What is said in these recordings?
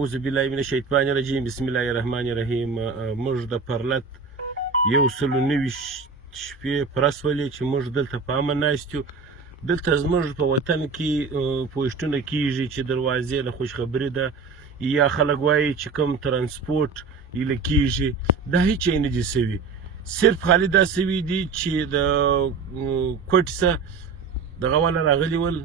اعوذ بالله من الشیطان الرجیم بسم الله الرحمن الرحیم. موږ د پرلت 129 شپې پرس ولې چې موږ دلته په امن ناست یو. دلته زموږ په وطن کې پوسټونه کیږي چې دروازې له خوشخبري ده یا خلک وایي چې کوم ترانسپورټ ایله کیږي، دا هیڅ یې نه دي سوي. صرف خالي دا سوي دي چې د کوټې څخه دغه والا راغلي ول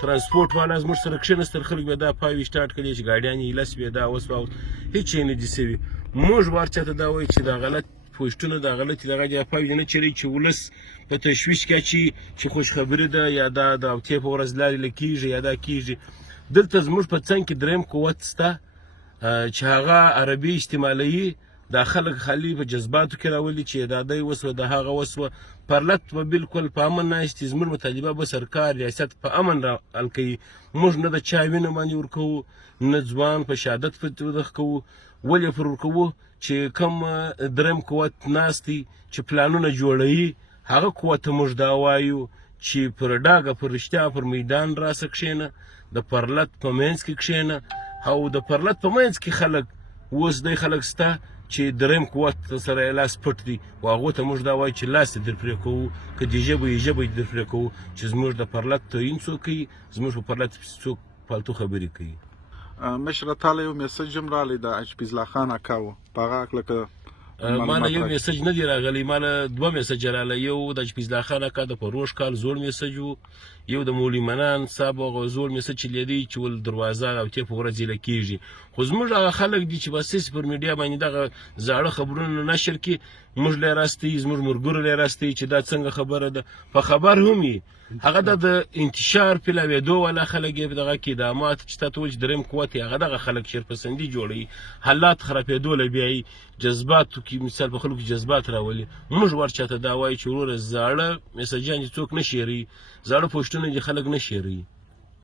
ترانسپورټ والا زموږ سره کښېنستل، خلک بیا دا پاوې سټارټ کړي چې ګاډیان یې ایله سوې، دا وسوه، هیڅ یې نه دي سوي. موږ وار چاته دا وایي چې دا غلط پوسټونه دا غلطي دغه دي پاوې نه چلوي چې ولس په تشویش کې اچي چې خوشخبري ده یا دا د اوتې په ورځ لارې له کېږي یا دا کېږي. دلته زموږ په څنګ کې درېیم قوت شته چې هغه عربي استعمالوي. دا خلک خالي په جذباتو کې راولي چې دا دی وسوه د هغه وسوه. پرلت به بالکل په امن ناست دي. زموږ مطالبه به سرکار ریاست په امن را حل کوي. موږ نه د چا وینه باندې ورکوو، نه ځوان په شهادت ودغه کوو. ولې پر ورکوو چې کوم درېیم قوت ناست دی چې پلانونه جوړوي، هغه قوت ته موږ دا وایو چې پر ډاګه پر رښتیا پر میدان راسه کښېنه، د پرلت په منځ کې کښېنه. او د پرلت په منځ کې خلک اوس دی خلک شته چې درېیم قوت سره یې لاس پټ دی، و هغو ته موږ دا وایو چې لاس یې در پرې کوو، که د ژبه یې ژبه یې در پرې کوو چې زموږ د پرلت توهین څوک کوي، زموږ په پرلت پسې څوک فالتو خبرې کوي. مشره تاله یو میسج هم راغلی د حفیظ الله خان اکا و په هغه هکله که ماله یو میسج نه دی راغلی، ماله دوه میسج راغلی. یو د حفیظ الله خان اکا د پروژ کال زوړ میسج و، یو د مولوي منان صاحب هغه زوړ میسج چې لیدی چې ول دروازه او ته په ورځ یې کېږي. خو زموږ هغه خلک دي چې بس پر میډیا باندې دغه زاړه خبرونه نشر کړي. موږ له راستي زموږ مرګور له راستي چې دا څنګه خبره ده، په خبر هم هغه د انتشار پیلاوېدو والا خلک یې دغه کې دامات چې تاسو ول درېیم قوت هغه دغه خلک شرپسندي جوړوي، حالات خرابېدو له بیاي جذباتو کې مثال په خلکو جذبات راولي. موږ ورچاته دا وایي چې وروره زاړه میسجان څوک نه شیري، زاړه پوسټونه دي خلک نه شیري.